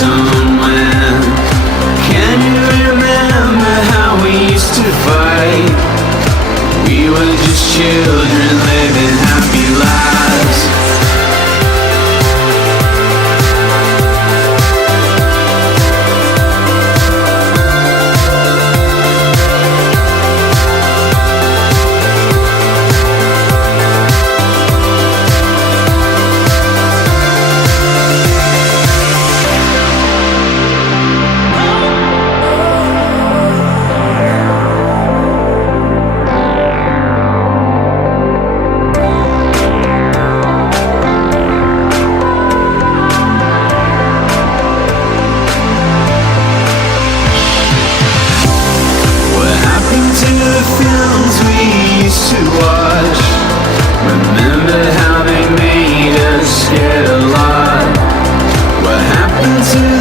somewhere. Can you remember how we used to fight? We were just children living happy lives. To the films we used to watch, remember how they made us scared a lot? What happened to